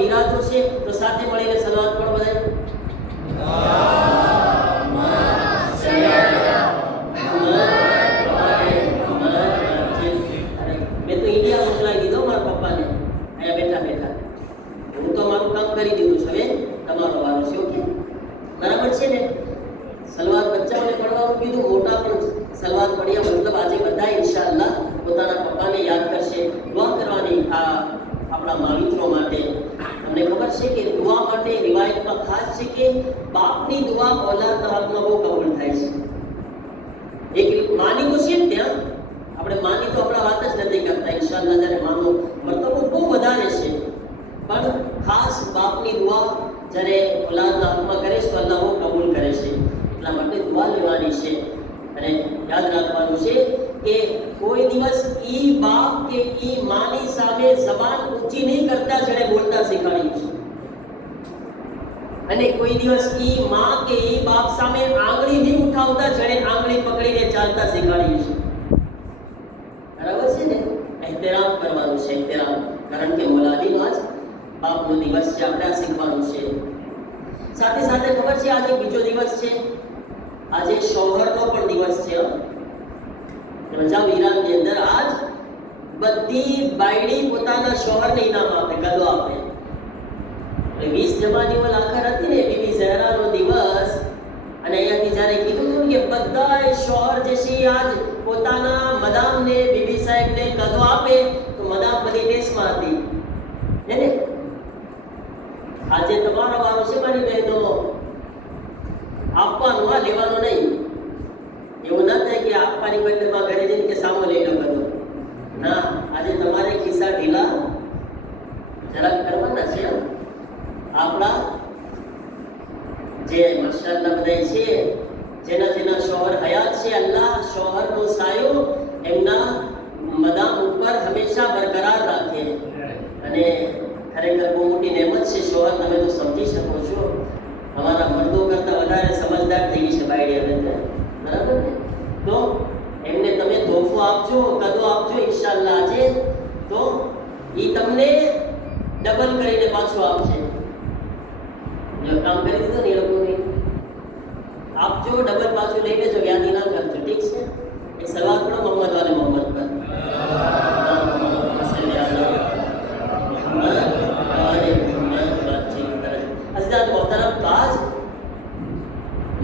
ઈરાદો છે તો સાથે મળીને સલાવત પણ બધાય સલવાત બચ્ચાઓને પડવાનું કીધું, મોટા પણ સલવાત પડ્યા. મતલબ આજે બધા ઇન્શાઅલ્લાહ પોતાના પપ્પાને યાદ કરશે. દુઆ કરવાની આ આપણા માવિત્રો માટે. તમને ખબર છે કે દુઆ માટે રિવાયતમાં ખાસ છે કે બાપની દુઆ ઓલાદના હાથમાં બહુ કબૂલ થાય છે. એક માની તો છે ત્યાં, આપણે માની તો આપણા વાત જ નથી કરતા. ઇન્શાઅલ્લાહ જ્યારે માનો મરતબો બહુ વધારે છે, પણ ખાસ બાપની દુઆ જ્યારે ઓલાદના હાથમાં કરે છે તો અલ્લાહ બહુ કબૂલ કરે છે. એટલા માટે દુઆ લેવાની છે અને યાદ રાખવાનું છે કે કોઈ દિવસ ઈ બાપ કે ઈ માની સામે જબાન ઊંચી નહીં કરતા જેણે બોલતા શીખવાડ્યું છે, અને કોઈ દિવસ ઈ માં કે ઈ બાપ સામે આંગળી નહીં ઉઠાવતા જેણે આંગળી પકડીને ચાલતા શીખવાડ્યું છે. બરાબર છે ને? એહતરામ કરવાનું છે, એહતરામ. કારણ કે મોલાદીનો આજ બાપનો દિવસ છે, આપણે આ શીખવાનું છે. સાથે સાથે ખબર છે આજે બીજો દિવસ છે, આજે શોહરનો પણ દિવસ છે. રજા વિરામની અંદર આજ બધી બાયડી પોતાના શોહરને ઇનામ આપે, ગદો આપે. 20 જમાનીઓલ આખર હતી ને બીબી ઝહરાનો દિવસ, અને અહીંયાથી જ્યારે કીધું કે બધા શોહર જે છે આજ પોતાના મદામને બીબી સાહેબને ગદો આપે, તો મદામ બધી ટેસ્ટમાં હતી હે ને. આજે તમારો વારો છે મારી બહેનો, આપવાનું, આ લેવાનું નહીં. એવું ના થાય કે આપવાની બદલેમાં ઘરે જઈને કે સામો લઈ લો બધો. ના, આજે તમારે ખિસ્સા ઢીલા જરાક કરવાના છે. આપણા જે માશાઅલ્લાહ બધા છે, જેના જેના શોહર હયાત છે, અલ્લાહ શોહરનો સાયો એમના મદામ ઉપર હંમેશા બરકરાર રાખે. અને ખરેખર બહુ મોટી નહેમત છે શોહર. તમે તો સમજી શકો છો, અમારા મર્દો કરતાં વધારે સમજદાર થઈ ગઈ છે બાયડી હવે. બરાબર ને? તો એમને તમે તોહફો આપજો, કદો આપજો ઇન્શાઅલ્લાહ આજે, તો એ તમને ડબલ કરીને પાછું આપશે. જો કામ કરી દીધું ને એ લોકોને આપજો, ડબલ પાછું લઈ લેજો, યાદી ના કરજો. ઠીક છે? એક સલાત પડો મોહમ્મદ વાલે મોહમ્મદ પર.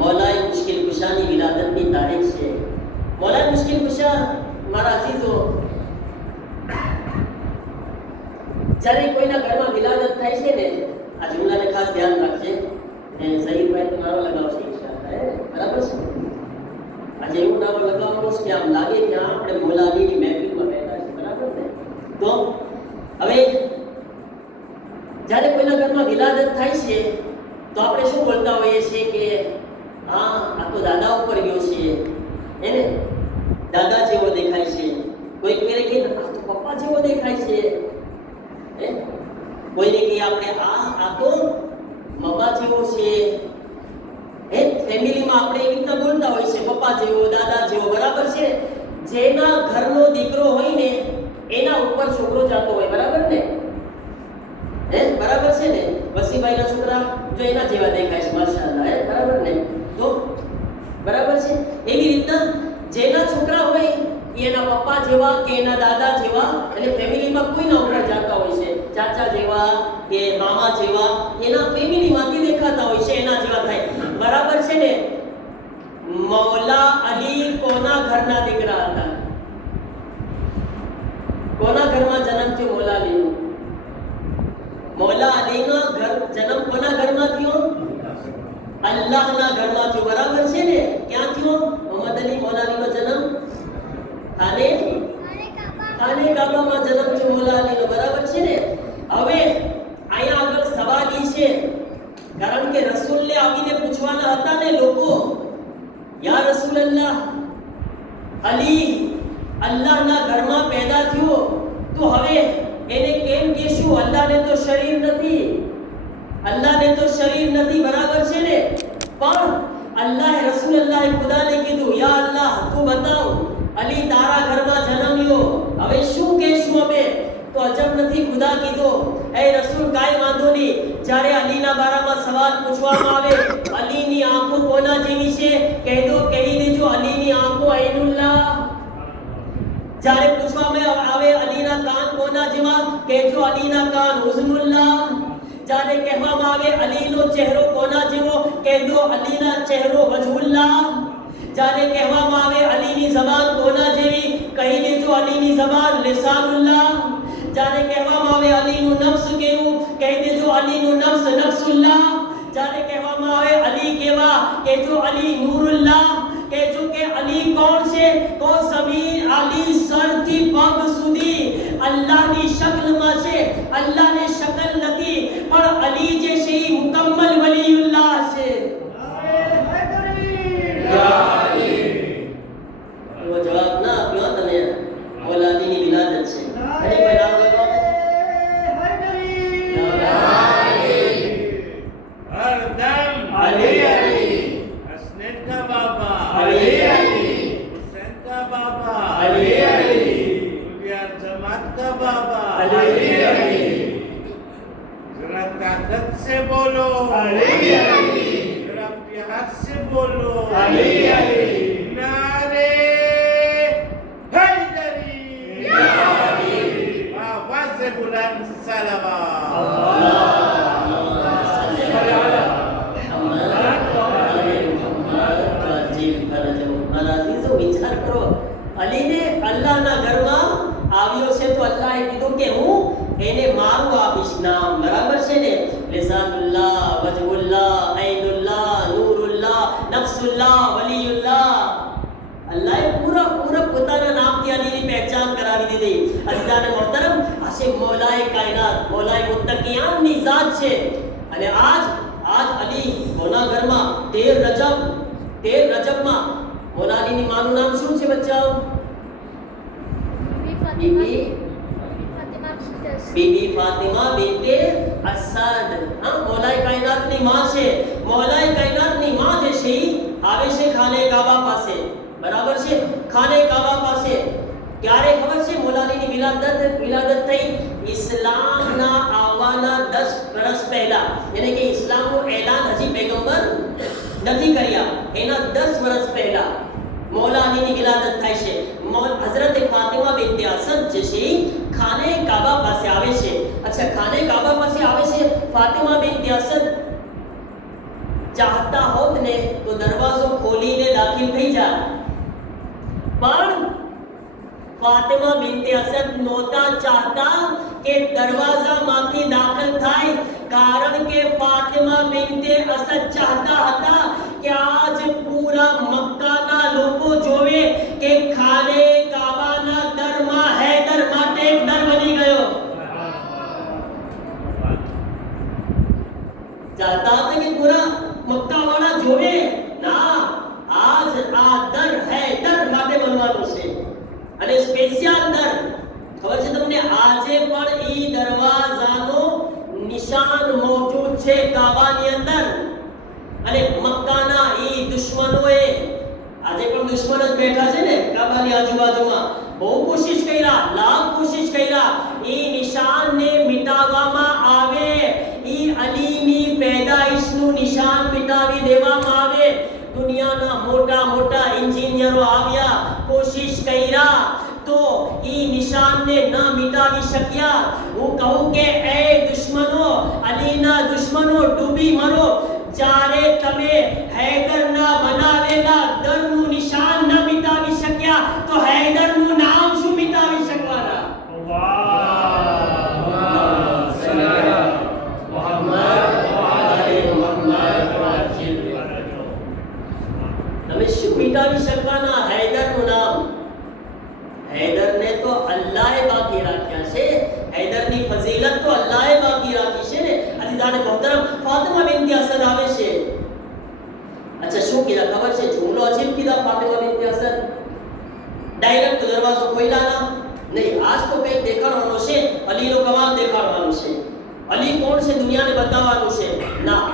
मौलाए मुश्किल कुशानी विलादतनी तारीख છે. मौलाए मुश्किल कुशा મારા અજીઝો, જ્યારે કોઈના ઘરમાં વિલાદત થાય છે ને, આ જુમલાને ખાસ ધ્યાન રાખજે. ઝહીરભાઈ તો નારો લગાવશે ઇન્શાઅલ્લાહ. બરાબર છે? આજે એવું નારો લગાવવાનું છે કે આમ લાગે કે આપણે મોલાવીની મહેફિલમાં બેઠા છે. બરાબર ને? તો હવે જ્યારે કોઈના ઘરમાં વિલાદત થાય છે તો આપણે શું બોલતા હોઈએ છીએ કે હા, આ તો દાદા ઉપર ગયો છે એને, દાદા જેવો દેખાય છે. કોઈ કહે કે આ તો પપ્પા જેવો દેખાય છે. કોઈને કહે આપણે આ તો મમ્મા જેવો છે. ફેમિલીમાં આપણે એવી રીતના બોલતા હોય છે, પપ્પા જેવો, દાદા જેવો. બરાબર છે? જેના ઘરનો દીકરો હોય ને એના ઉપર છોકરો જાતો હોય. બરાબર ને? બરાબર છે ને? વસીભાઈના છોકરા જો એના જેવા દેખાય છે માશાઅલ્લાહ. બરાબર ને? તો બરાબર છે? એવી રીતના જેના છોકરા હોય એના પપ્પા જેવા કે એના દાદા જેવા, અને ફેમિલીમાં કોઈના ઉપર જાતા હોય છે, ચાચા જેવા કે મામા જેવા, એના ફેમિલીમાંથી દેખાતા હોય છે, એના જેવા થાય. બરાબર છે ને? મૌલા અલી કોના ઘરના દીકરા હતા? કોના ઘરમાં જન્મ થયો મૌલા અલીનો? મૌલા અલીનો જન્મ કોના ઘરમાં થયો? અલ્લાહના ઘરમાં થયો. બરાબર છે ને? ક્યાં થયો મોહમ્મદ અલી મૌલા અલીનો જન્મ? ખાને કાબામાં જન્મ થયો મૌલા અલીનો. બરાબર છે ને? હવે અહીંયા આગળ સવાલ ઈ છે, કારણ કે રસૂલને આવીને પૂછવાના હતા ને લોકો, યા રસૂલલ્લાહ, અલી અલ્લાહના ઘરમાં પેદા થયો તો હવે એને કેમ કહેશું? અલ્લાહને તો શરીર નથી, અલ્લાહને તો શરીર નથી. બરાબર છે ને? પણ અલ્લાહે રસૂલુલ્લાહે ખુદાને કીધું, યા અલ્લાહ તું બતાવ, અલી તારા ઘરમાં જન્મ્યો, હવે શું કહેશું અમે? તો અજબ નથી, ખુદા કીધો, એ રસૂલ કાંઈ વાંધો નહીં, જ્યારે અલીના બારામાં સવાલ પૂછવામાં આવે, અલીની આંખો કોના જેવી છે? કહી દો, કહી દેજો, અલીની આંખો ઐનુલ્લાહ. જ્યારે પૂછવામાં આવે અલીના કાન કોના જેવા? કહેજો અલીના કાન હુઝનુલ્લાહ. જ્યારે કહેવામાં આવે અલીનો ચહેરો કોના જેવો? કહી દો અલીના ચહેરો વજહુલ્લાહ. રસુલ્લાહ, જ્યારે કહેવામાં આવે અલીની જબાન કોના જેવી, કહી દેજો અલીની જબાન લિસાનુલ્લાહ. જ્યારે કહેવામાં આવે અલીનું નફ્સ કેવું, કહી દેજો અલીનું નફ્સ નફ્સુલ્લાહ. જ્યારે કહેવામાં આવે અલી કેવા, કહેજો અલી નૂરુલ્લાહ. કહેજો કે અલી કોણ છે, તો જમીન અલી સરથી પગ સુધી અલ્લાહની શકલમાં છે. અલ્લાહની શકલ નથી, પણ અલી જે છે એ મુકમ્મલ વલીયુલ્લાહ છે. એવો જવાબ ના આપ્યો તમે, મૌલાદીની વિલાદત છે. અને કોઈ નામ લગાવો. हरदम अली अली, हसनैन का बाबा अली अली, हुसैन का बाबा अली अली, कुलियार जमात का बाबा अली अली. जरा ताकत से बोलो अली अली, जरा प्यार से बोलो अली अली. नारे हैदरी आवाज से बुलंद सलावत. વિચાર કરો, અલીને અલ્લાહના ઘરમાં આવ્યો છે તો અલ્લાહે કીધું કે હું એને મારું આપીશ નામ. બરાબર છે ને? લિસાનુલ્લાહ, વજહુલ્લાહ, ઐનુલ્લાહ, નૂરુલ્લાહ, નફ્સુલ્લાહ, વલીયુલ્લાહ. અલ્લાહે પૂરા પોતાના નામથી અલીની પહેચાન કરાવી દીધી. અઝીઝાને મોહતરમ, આશે મૌલાએ કાયનાત, મૌલાએ મુત્તકિયાનની ઝાત છે. અને આજ અલી કોના ઘરમાં 13 રજબમાં મૌલા અલીની માનું નામ શું છે બચ્ચાઓ? બીબી ફાતિમા બિન્તે અસદ. હા, મૌલાએ કાયનાતની માં છે. મૌલાએ કાયનાતની માં જે છે આવે છે ખાને કાબા પાસે. બરાબર છે? ખાને કાબા પાસે ક્યારે ખબર છે મૌલા અલીની વિલાદત થઈ? ઇસ્લામના આવવાના 10 વર્ષ પહેલા, એટલે કે ઇસ્લામનું એલાન હજી પૈગંબર નથી કર્યા એના 10 વર્ષ પહેલા મૌલા અલીની વિલાદત થાય છે. હઝરત ફાતિમા બિન્તે અસદ જે છે ખાને કાબા પાસે આવે છે. અચ્છા, ખાને કાબા પાસે આવે છે ફાતિમા બિન્તે અસદ. ચાહતા હોત ને તો દરવાજો ખોલીને દાખલ થઈ જાય, પણ ફાતિમા બિન્તે અસદ નહોતા ચાહતા કે દરવાજામાંથી દાખલ થાય, કારણ કે ફાતિમા બિન્તે અસદ ચાહતા હતા કે આજ પૂરા મક્કાના લોકો જોવે કે ખાને કાબાના દરમાં હૈદર માટે એક દર બની ગયો. ચાહતા હતા કે પૂરા મક્કાવાળા જોવે, ના, આજ આ દર હૈદર માટે બનવાનું છે. અને સ્પેશિયલ દર ખબર છે તમને? આજે પણ ઈ દરવાજાનો નિશાન મોજૂદ છે કાબાની અંદર. અને મક્કાના ઈ દુશ્મનોએ, આજે પણ દુશ્મન જ બેઠા છે ને કાબાની આજુબાજુમાં, બહુ કોશિશ કર્યા, લાખ કોશિશ કર્યા ઈ નિશાનને મિટાવવામાં આવે, ઈ અલીની પેદાઈશનું નિશાન મિટાવી દેવામાં આવે. દુનિયાના મોટા એન્જિનિયરો આવ્યા, કોશિશ કર્યા, તો ઈ નિશાનને ન મિટાવી શક્યા. હું કહું કે એ દુશ્મનો, અલીના દુશ્મનો, ડૂબી મરો. જ્યારે તમે હૈદરના બનાવેલા દરનું નિશાન ન મિટાવી શક્યા તો હૈદરનું નામ શું મિટાવી શકવાના? તમે શું મિટાવી શકવાના હૈદરનું નામ? હૈદરને તો અલ્લાહે બાકી રાખ્યા છે. હૈદરની ફઝીલત તો અલ્લાહે બાકી રાખી છે ને. અઝીઝાને મોહતરમ, ફાતિમા બિન્તે અસદ આવે છે. અચ્છા, શું કીધા ખબર છે? જુમલો અજીબ કીધા ફાતિમા બિન્તે અસદ. ડાયરેક્ટ દરવાજો ખોલ્યા નહીં. આજ તો કંઈક દેખાડવાનું છે, અલીનો કમાલ દેખાડવાનું છે, અલી કોણ છે દુનિયાને બતાવવાનું છે. ના,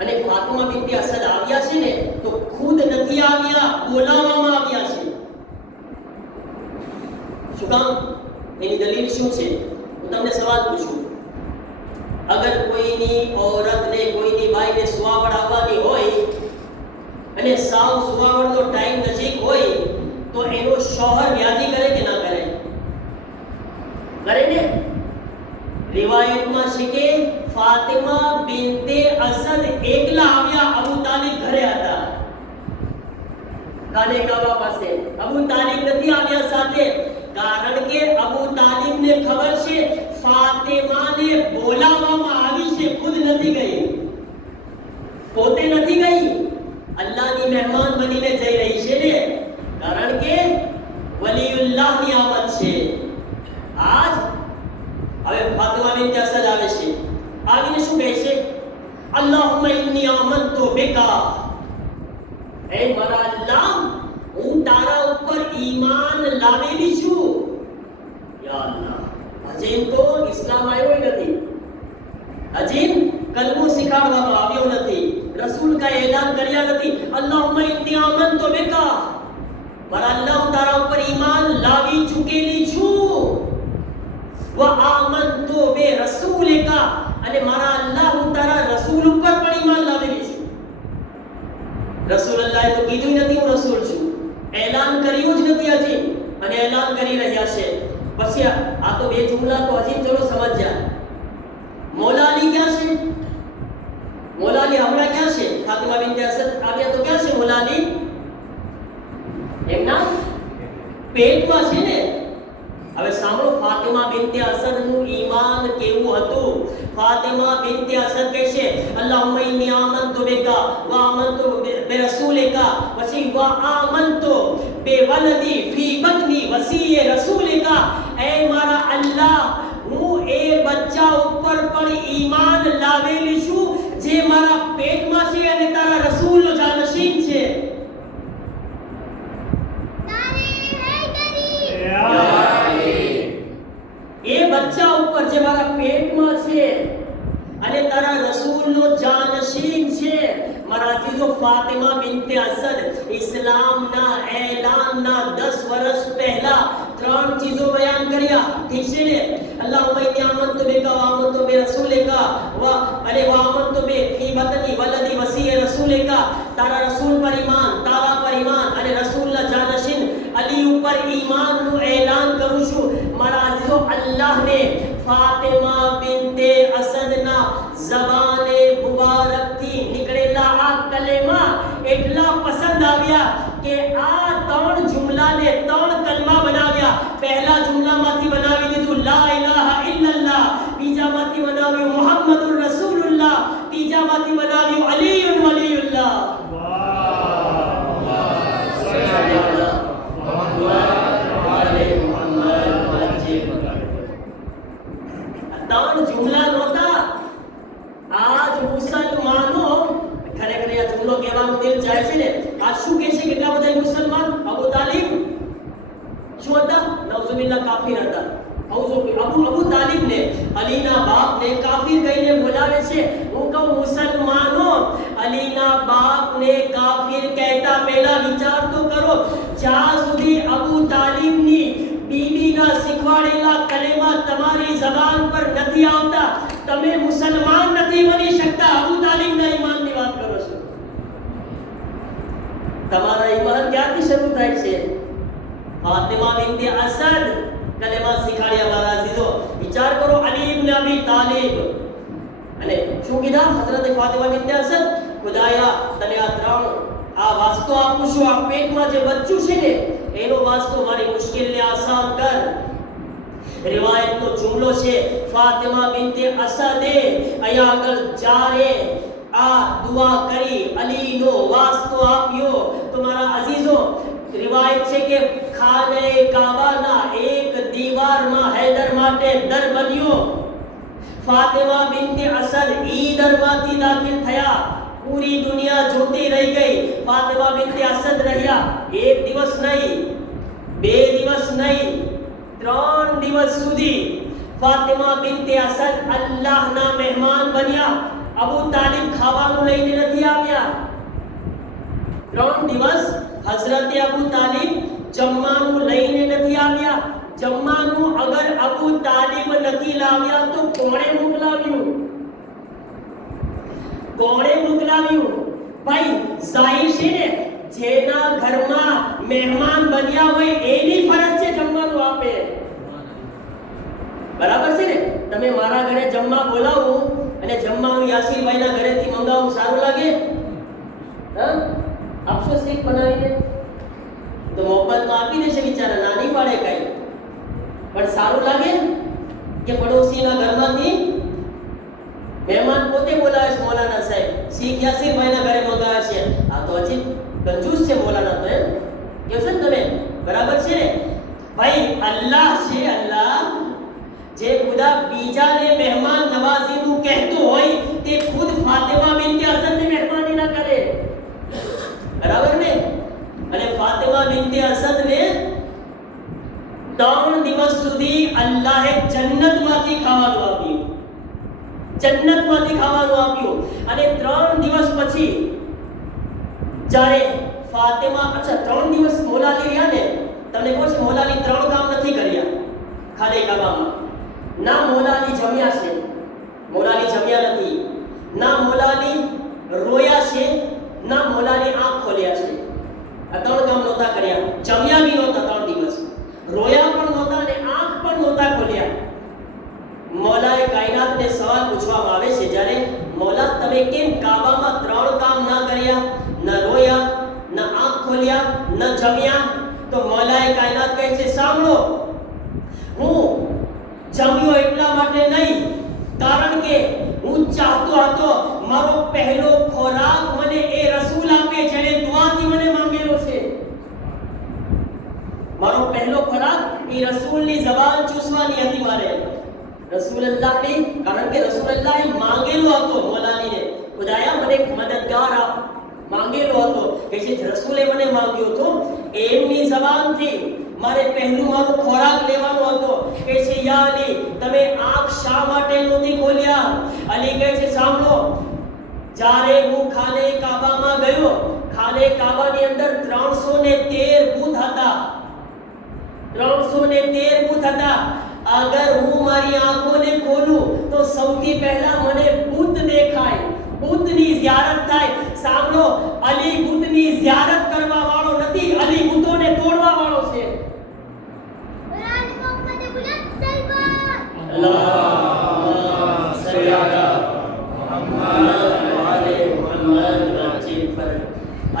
અને ફાતિમા બિન્તે અસદ આવ્યા છે ને તો ખુદ નથી આવ્યા, બોલાવવામાં આવ્યા છે. શું કામ? એની દલીલ શું છે? હું તમને સવાલ પૂછું. અગર કોઈની औरतને, કોઈની બાઈને સુવાવડ આવવાની હોય અને સાવ સુવાવડનો ટાઈમ નજીક હોય તો એનો શોહર વ્યાધી કરે કે ના કરે? કરે ને. રિવાયતમાં છે કે ફાતિમા બિન્તે અસદ એકલા આવ્યા, અબુ તાલિબ ઘરે હતા. ખાને કાબા પાસે અબુ તાલિબ નથી આવ્યા સાથે, કારણ કે અબુ તાલિબને ખબર છે ફાતિમાને બોલાવવામાં આવી છે, ખુદ નથી ગઈ, પોતે નથી ગઈ, અલ્લાહની મહેમાન બનીને જઈ રહી છે ને, કારણ કે વલીયુલ્લાહની આમદ છે આજ. હવે ફાતિમા બિન્ટ અસદ આવે છે, આવીને શું કહે છે? અલ્લાહુમ્મા ઇન્ની આમનતુ બિકા, એ મારા અલ્લાહ, હું તારા ઉપર ઈમાન લાવેલી છું. યા અલ્લાહ, હજી તો ઇસ્લામ આવ્યો નથી, હજી કલમો શીખવાડવામાં આવ્યો નથી, રસૂલ કા એલાન કર્યા નથી. અલ્લાહુમ્મા ઇન્ની આમનતુ બિકા, મારા અલ્લાહ, હું તારા ઉપર ઈમાન લાવી ચૂકેલી છું. વ આમનતુ બિ રસૂલિકા, અને મારા અલ્લાહ, હું તારા રસૂલ ઉપર પણ ઈમાન લાવેલી છું. રસૂલુલ્લાહે તો કીધું નથી હું રસૂલ છું, એલાન કર્યું જ નથી હજી, અને એલાન કરી રહ્યા છે. પછી આ તો બે જુમલા તો હજી ચલો સમજ્યા. મૌલા અલી ક્યાં છે? મૌલા અલી હમણાં ક્યાં છે? ફાતિમા બિન્ટ અસદ આવ્યા તો ક્યાં છે મૌલા અલી? એમના પેટમાં છે ને. હવે સાંભળો ફાતિમા બિન્ટ અસદ નું ઈમાન કેવું હતું. ફાતિમા બિન્ટ અસદ કહે છે અલ્લાહુમ્મા ઇન્ની આમનતુ બિકા વ આમનતુ બિ રસૂલિકા, પછી વ આમનતુ બિ વલદી ફી બતની વસીએ રસૂલિકા, એ મારા અલ્લાહ, હું એ બચ્ચા ઉપર પણ ઈમાન લાવેલી છું જે મારા પેટમાં છે અને તારા રસૂલનો જાનશીન છે. એ બચ્ચા ઉપર જે મારા પેટમાં છે અને તારા રસૂલનો જાનશીન છે. મારા અજીઝો, ફાતિમા બિન્ટ અસદ ઇસ્લામના એલાનના 10 વર્ષ પહેલા 3 ચીજો બયાન કર્યા, ઠીક છે ને? અલ્લાહુમ્મા ઇન્ની આમનતુ બિકા વ આમનતુ બિ રસૂલિકા વ આમનતુ બિ ફી બતની વલદી વસીએ રસૂલિકા, તારા રસૂલ પર ઈમાન, તારા પર ઈમાન અને રસૂલના જાનશીન અલી ઉપર ઈમાનનું એલાન કરું છું. મારા અજીઝો, અલ્લાહને ફાતિમા બિન્તે અસદના ઝબાને મુબારકથી નીકળેલા આ કલેમા એટલા પસંદ આવ્યા કે આ 3 જુમલાને 3 કલમા બનાવ્યા. પહેલા જુમલામાંથી બનાવી દીધું લા ઇલાહા ઇલ્લલ્લાહ, બીજામાંથી બનાવ્યું મુહમ્મદુર રસૂલુલ્લાહ, ત્રીજામાંથી બનાવ્યું અલીયુન વલીયુલ્લાહ. ત્રણ જુમલા નહોતા. આજ મુસલમાનો ખરેખર આ જુમલો કહેવાનું દિલ જાય છે ને. આ શું કહે છે? કેટલા બધા મુસલમાન? અબુ તાલિબ શું હતા? નઉઝુબિલ્લાહ કાફિર હતા. અબુ તાલિબ ને અલીના બાપને કાફિર કહીને બોલાવે છે. હું કહું મુસલમાનો, અલીના બાપને કાફિર કહેતા પહેલા વિચાર તો કરો. જ્યાં સુધી અબુ તાલિબની બીબીના શીખવાડેલા કલેમા તમારી જબાન પર નથી આવતા, તમે મુસલમાન નથી બની શકતા. અબુ તાલિબના ઈમાનની વાત કરો છો. તમારા ઈમાન ક્યાંથી શરૂ થાય છે? ફાતિમા બિન્ટ અસદ કલેમા શીખવાડ્યા. મારા અઝીઝો, વિચાર કરો, અલી ઇબ્ન અબી તાલિબ અને શું કીધા હઝરત ફાતિમા બિન્ટ અસદ? ખુદાયા, તને આ વાસ્તો આપું છું, આ પેટમાં જે બચ્ચું છે ને એનો વાસ્તો મારી મુશ્કેલને આસાન કર. રિવાયતનો જુમલો છે ફાતિમા બિન્તે અસદે અહીંયા આગળ જ્યારે આ દુઆ કરી, અલીનો વાસ્તો આપ્યો. તો મારા અઝીઝો, રિવાયત છે કે ખાને કાબાના એક દીવારમાં હૈદર માટે દર બન્યો. ફાતિમા બિન્તે અસદ ઈ દરમાંથી દાખિલ થયા. પૂરી દુનિયા જોતી રહી ગઈ. ફાતિમા બિન્તે અસદ રહ્યા. એક દિવસ નહીં, 2 દિવસ નહીં, 3 દિવસ સુધી ફાતિમા બિન્તે અસદ અલ્લાહના મહેમાન બન્યા. અબુ તાલિબ ખાવાનું લઈને નથી આવ્યા. 3 દિવસ હઝરત અબુ તાલિબ જમવાનું લઈને નથી આવ્યા. જમવાનું અગર અબુ તાલિબ નથી લાવ્યા તો કોણે મોકલાવ્યું? કોણે મોકલાવ્યું? ભાઈ, જાહિર છે ને, જેના ઘરમાં મહેમાન બન્યા હોય એની ફરજ છે જમવાનું આપે. બરાબર છે ને? તમે મારા ઘરે જમવા બોલાવો અને જમવાનું યાસીરભાઈના ઘરેથી મંગાવવું સારું લાગે? હા, આપશો શીખ બનાવીને? તો મોહબ્બતમાં આપી દેશે બિચારા, ના નહીં પાડે કઈ. પણ સારું લાગે કે પડોશીના ઘરમાંથી મહેમાન પોતે બોલાવે છે મૌલાના સાહેબ, શીખ યાસીર ભાઈના ઘરે મંગાવે છે. આ તો હજી કંજૂસ છે મૌલાના તો, એમ કેવું છે ને તમે? બરાબર છે ને ભાઈ? અલ્લાહ છે, અલ્લાહ જે ખુદા બીજાને મહેમાન નવાઝીનું કહેતું હોય તે ખુદ ફાતિમા બિનતે અસદને મહેમાની ના કરે. બરાબર ને? અને ફાતિમા બિનતે અસદને 3 દિવસ સુધી અલ્લાહે જન્નતમાંથી ખાવાનું આપ્યું, જન્નતમાંથી ખાવાનું આપ્યું. અને 3 દિવસ પછી જ્યારે ફાતિમા, અચ્છા 3 દિવસ મૌલાલી રહ્યા ને, તમને કહું છું મૌલાલી 3 કામ નથી કર્યા ખાને કાબામાં. ના મૌલાલી જમ્યા છે, મૌલાલી જમ્યા નથી. ના મૌલાલી રોયા છે, ના મૌલાલી આંખ ખોલ્યા છે. આ 3 કામ નહોતા કર્યા. જમ્યા બી નહોતા 3 દિવસ, રોયા પણ નહોતા અને આંખ પણ નહોતા ખોલ્યા. મૌલાએ કાયનાતને સવાલ પૂછવામાં આવે છે, જ્યારે મૌલા તમે કેમ કાબામાં 3 કામ ના કર્યા, ન રોયા, ન આંખ ખોલ્યા, ન જમ્યા? તો મૌલાએ કાયનાત કહે છે, સાંભળો, હું જમ્યો એટલા માટે નહીં, કારણ કે હું ચાહતો હતો મારો પહેલો ખોરાક મને એ રસૂલ આપે જેણે દુઆથી મને માંગેલો છે. મારો પહેલો ખોરાક એ રસૂલની જબાન ચૂસવાની હતી મારે, રસૂલલ્લાહની, કારણ કે રસૂલલ્લાહે માંગેલો હતો મૌલાલીને, ખુદાયા મને એક મદદગાર આપ, માંગેલો હતો કે જે રસૂલે મને માંગ્યો હતો એમની જબાનથી મારે પહેલું મારો ખોરાક લેવાનો હતો. કે છે યા અલી તમે આંખ શા માટે નહોતી ખોલ્યા? અલી કહે છે સાંભળો, જ્યારે હું ખાને કાબામાં ગયો, ખાને કાબાની અંદર 313 બુત હતા, 313 બુત હતા. અગર હું મારી આંખોને ખોલું તો સૌથી પહેલા મને બુત દેખાય, બુતની ઝિયારત થાય. સાંભળો, અલી બુતની ઝિયારત કરવા વાળો નથી, અલી બુતોને તોડવા વાળો છે. અલ્લાહુમ્મા સલ્લી અલા મુહમ્મદ વ આલે મુહમ્મદ.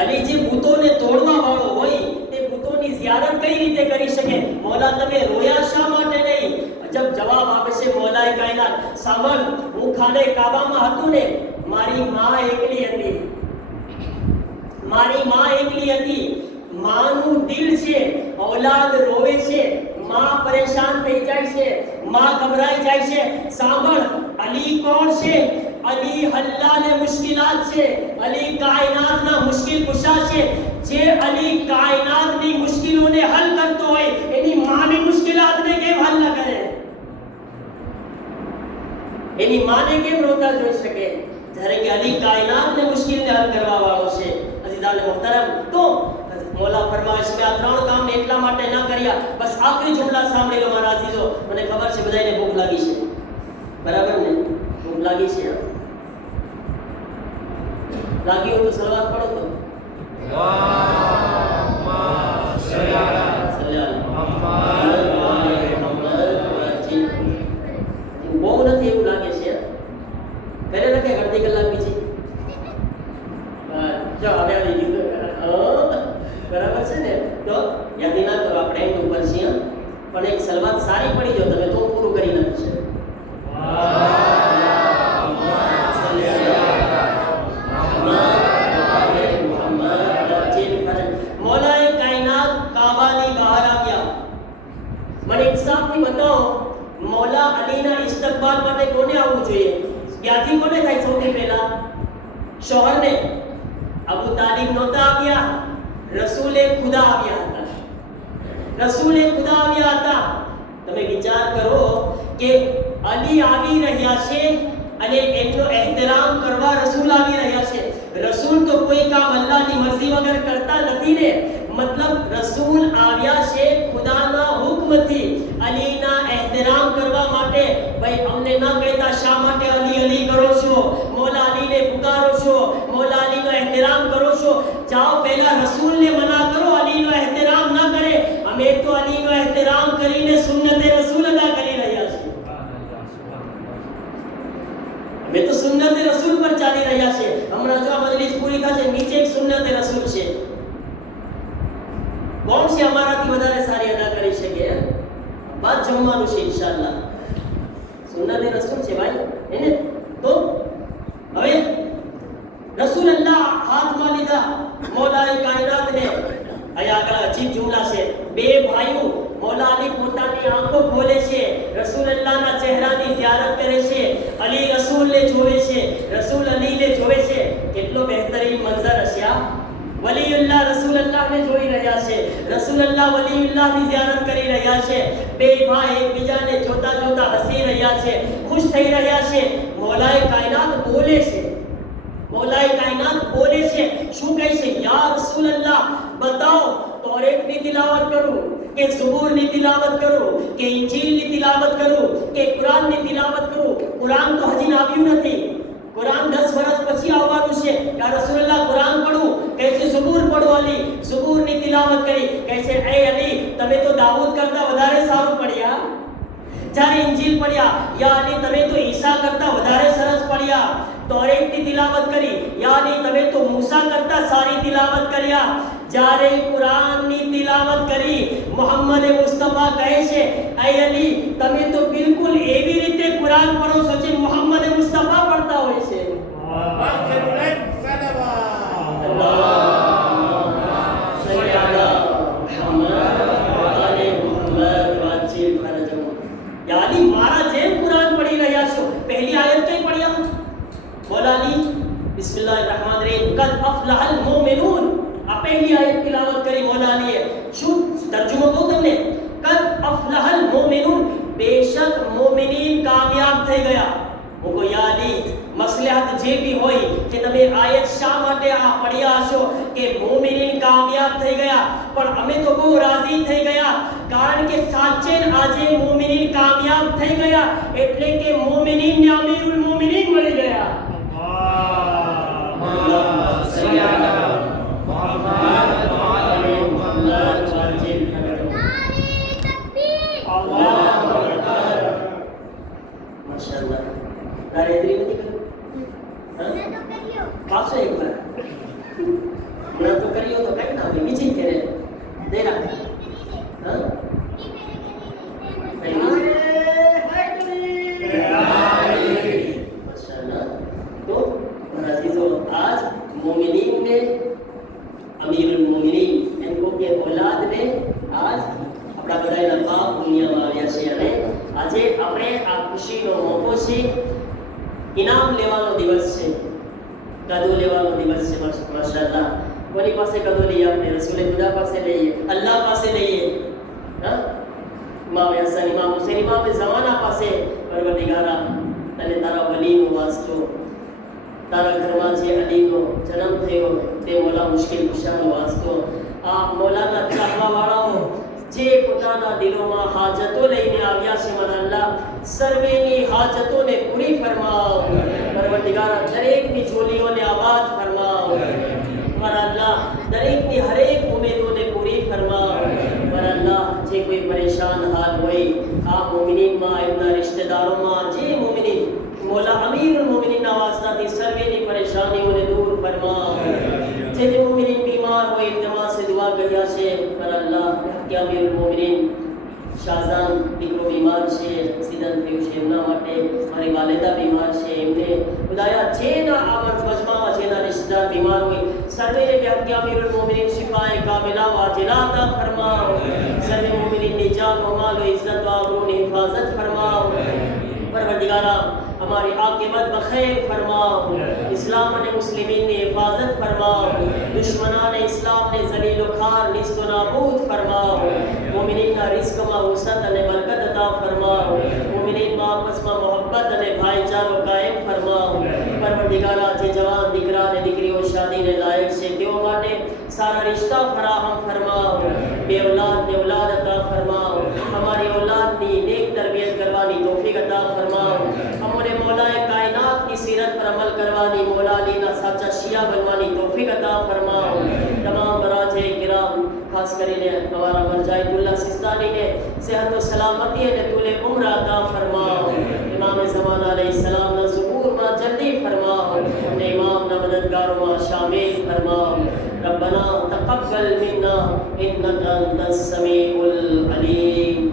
અલી જે બુતોને તોડવા વાળો હોય તે બુતોની ઝિયારત કઈ રીતે કરી શકે? મૌલા તમે રોયા શા માટે નહીં? જબ જવાબ આપે છે મૌલાએ કાયનાત, સાંભળ, હું ખાને કાબામાં હતું ને, મારી માં એકલી હતી, મારી માં એકલી હતી. માનું દિલ છે, ઔલાદ રોવે છે, માં પરેશાન થઈ જાય છે, માં ગભરાઈ જાય છે. સાંભળ, અલી કોણ છે? અલી અલ્લાહને મુશ્કિલાત છે, અલી કાયનાતના મુશ્કિલ કુશા છે. જે અલી કાયનાતની મુશ્કિલોને હલ કરતો હોય એની માની મુશ્કિલાતને કેમ હલ ન કરે? એની માને કેમ રોતા જોઈ શકે? જ્યારે કે અલી કાયનાતને મુશ્કિલને હલ કરવા વાળો છે. અઝીઝાન મોહતરમ, તો મૌલા ફરમાવે છે કે આ 3 કામ એટલા માટે ન કર્યા. બસ આખરી જુમલા સાંભળી લો મારા અઝીઝો. મને ખબર છે બધાને ભૂખ લાગી છે, બરાબર ને? ભૂખ લાગી છે, લાગી હોય તો સલવાત પઢો તો. અલ્લાહુમ્મા સલ્લી અલા મુહમ્મદ વ આલે મુહમ્મદ. બહુ નથી એવું લાગે છે, કરે રાખે અડધી કલાક બીજી. જો હવે આવી ગયું, બરાબર છે ને? તો યાદ ના કરો, આપણે એન્ડ ઉપર છીએ, પણ એક સલવાત સારી પડી જો તમે તો પૂરું કરી નાખશે. મૌલાએ કાયનાત કાબાની બહાર આવ્યા. મને ઇન્સાફથી બતાવો, મૌલા અલીના ઇસ્તકબાલ માટે કોને આવવું જોઈએ? ક્યાંથી કોને થાય સૌથી પહેલા? શોહરને. અબુ તાલિબ નહોતા આવ્યા, રસૂલે ખુદા આવ્યા હતા, રસૂલે ખુદા આવ્યા હતા. તમે વિચાર કરો કે અલી આવી રહ્યા છે અને એમનો ehtiram કરવા રસૂલ આવી રહ્યા છે. રસૂલ તો કોઈ કામ અલ્લાહની મરજી વગર કરતા નથી ને. મતલબ રસૂલ આવ્યા છે ખુદાના હુકમથી અલીના ehtiram કરવા માટે. ભાઈ અમને ન કહેતા શા માટે અલી અલી કરો છો, મૌલા અલીને પુકારો છો, મૌલા અલીનો ehtiram કરો છો. જાઓ પહેલા રસૂલને મના કરો અલીનો ehtiram ન કરે. અમે તો અલીનો ehtiram કરીને સુન્નતે રસૂલ અદા કરી રહ્યા છીએ. અમે તો સુન્નતે રસૂલ પર ચાલી રહ્યા છે. હમણાં જો આ મજલિસ પૂરી થશે નીચે એક સુન્નતે રસૂલ છે. કોણ વધારે સારી અદા કરી શકે. બાદ જમવાનું છે ઇન્શાઅલ્લાહ. સુન્નત એ રસૂલ છે ભાઈ, એને તો હવે રસૂલ અલ્લાહ હાથમાં લીધા મૌલાએ કાયનાતને. અહીંયા આગળ અજીબ જુમલા છે. બે ભાઈઓ મૌલા અલી પોતાની આંખો ખોલે છે, રસૂલ અલ્લાહના ચહેરાની ઝિયારત કરે છે, અલી રસૂલને જોવે છે, રસૂલ અલીને જોવે છે. કેટલો બહેતરીન મંઝર હશે આ. વલીઉલ્લાહ રસૂલ અલ્લાહને જોઈ રહ્યા છે, રસૂલ અલ્લાહ વલીઉલ્લાહની ઝિયારત કરી રહ્યા છે. બે ભાઈ એકબીજાને જોતા જોતા હસી રહ્યા છે, ખુશ થઈ રહ્યા છે. મૌલાએ કાયનાત બોલે છે, મૌલાએ કાયનાત બોલે છે. શું કહે છે? યા રસૂલ અલ્લાહ, બતાઓ તૌરેતની તિલાવત કરું કે ઝબૂરની તિલાવત કરું કે ઇંજીલની તિલાવત કરું કે કુરાનની તિલાવત કરું? કુરાન તો હજી આવ્યું નથી. કુરાન 10 વર્ષ પછી આવવાનું છે. યા રસૂલલ્લાહ, કુરાન પઢું? કહે છે ઝબૂર પઢો અલી. ઝબૂરની તિલાવત કરી. કહે છે એ અલી, તમે તો દાઉદ કરતા વધારે સારું પડ્યા. જ્યારે ઇંજીલ પડ્યા, યા અલી તમે તો ઈસા કરતા વધારે સરસ પડ્યા. તૌરેતની તિલાવત કરી, યા અલી તમે તો મૂસા કરતા સારી તિલાવત કર્યા. જ્યારે કુરાનની તિલાવત કરી, મોહમ્મદ મુસ્તફા કહે છે એ અલી, તમે તો બિલકુલ એવી રીતે કુરાન પઢો છો જે મોહમ્મદ મુસ્તફા પઢતા હોય છે. Wajib bulan salawat. અલ્લાહ સૈયદા મુહમ્મદ વ આલે મુહમ્મદ વાજિબ ફરજો. યા અલી, મારા જેમ કુરાન પઢી રહ્યા છો. પહેલી આયત કઈ પઢ્યા? મૌલાની બિસ્મિલ્લાહિર રહેમાનિર રહીમ, કદ અફલહલ મુમિનૂન. આ પહેલી આયત તિલાવત કરી મૌલાનીએ. શું તર્જુમો કહું તમને? કદ અફલહલ મુમિનૂન, બેશક મોમિનીન કામયાબ થઈ ગયા. હું કહું યા અલી, મસલહત જે બી હોય કે તમે આયત શા માટે આ પઢ્યા હશો કે મોમિનીન કામયાબ થઈ ગયા, પણ અમે તો બહુ રાજી થઈ ગયા, કારણ કે સાચે આજે મોમિનીન કામયાબ થઈ ગયા, એટલે કે મોમિનીનને અમીરુલ મોમિનીન મળી ગયા. माशाअल्लाह. गायत्री में दिखा पास एक बार मैं तो करियो तो कहीं ना भी नीचे करे देना. हां माशाअल्लाह. तो अजीजों, आज मोमिनीन ने अमीरुल मोमिनीन इनको के औलाद ने आज આપણા બધાના બાપ દુનિયામાં આવ્યા છે અને આજે આપણે આ ખુશીનો મોકો છે. ઇનામ લેવાનો દિવસ છે, કદો લેવાનો દિવસ છે. માશાઅલ્લાહ. કોની પાસે કદો લઈએ આપણે? રસૂલે ખુદા પાસે લઈએ, અલ્લાહ પાસે લઈએ. હા, ઇમામ હસન, ઇમામ હુસૈન, ઇમામ ઝમાના પાસે. પરવરદિગારા, તને તારા વલીનો વાસ્તો, તારા ઘરમાં જે અલીનો જન્મ થયો તે મોલા મુશ્કિલ કુશાનો વાસ્તો, આ મોલાના ચાહવાવાળાઓ જે પોતાના દિલોમાં હાજતો લઈને આવ્યા છે, મારા અલ્લાહ સર્વેની હાજતોને પૂરી ફરમાવ. પરવરદિગારા, દરેકની ઝોલીઓને આબાદ ફરમાવ. મારા અલ્લાહ દરેકની હરેક ઉમેદોને પૂરી ફરમાવ. મારા અલ્લાહ જે કોઈ પરેશાન હાલ હોય આ મોમિનીનમાં, એમના રિશ્તેદારોમાં, જે મોમિનીન મોલા અમીરુલ મોમિનીનના વાસ્તાથી સર્વેની પરેશાનીઓને દૂર ફરમાવ. જે મોમિનીન બીમાર હોય એમના સે દુઆ કર્યા છે. મારા અલ્લાહ કે અમીરુલ મોમિનીન શાહજાન દીકરો બીમાર છે, એક્સિડન્ટ થયું છે એમના માટે, મારી વાલિદા બીમાર છે એમને ખુદાયા જેના આમદ મજમામાં જેના રિશ્તેદાર બીમાર હોય સર્વેને કે અમીરુલ મોમિનીન શિફાએ કામિલા વાજિલા અતા ફરમાવ. સર્વે મોમિનીનની જાન વ માલ વ ઇઝ્ઝત વ આબરૂની હિફાજત ફરમાવ. परवरदिगारा, हमारी आक़िबत बखैर फरमाओ. इस्लाम ने मुस्लिमीन ने हिफाजत फरमाओ. दुश्मनान इस्लाम ने ज़लील व खार निस्त व नाबूद फरमाओ. मोमिनीन का रिज़्क़ में वसअत ने बरकत अता फरमाओ. मोमिनीन में आपस में मोहब्बत ने भाईचारो कायम फरमाओ. परवरदिगारा, जे जवान दीकरा ने दीकरीओ शादी ने लायक छे तेओ माटे सारा रिश्ता फराहम फरमाओ. बे औलाद ने औलाद अता फरमाओ. हमारी औलाद की नेक तरबियत करवानी तौफीक अता फरमाओ. हमने मौलाए कायनात की सीरत पर अमल करवानी, मौला अली ना साचा शिया बनवानी तौफीक अता फरमाओ. तमाम बराजे किराम, खास કરીને हमारा मरजाइदुल्लाह सिस्तानी ने सेहत व सलामती ने तूले उम्र अता फरमाओ. इमाम ज़माना अलैहिस्सलाम ना ज़ुहूर मा जल्दी फरमाओ. अपने इमाम ना मददगारों मा शामिल फरमाओ. रब रब्बना तक़ब्बल मिन्ना इन्नका अंतस समीउल अलीम।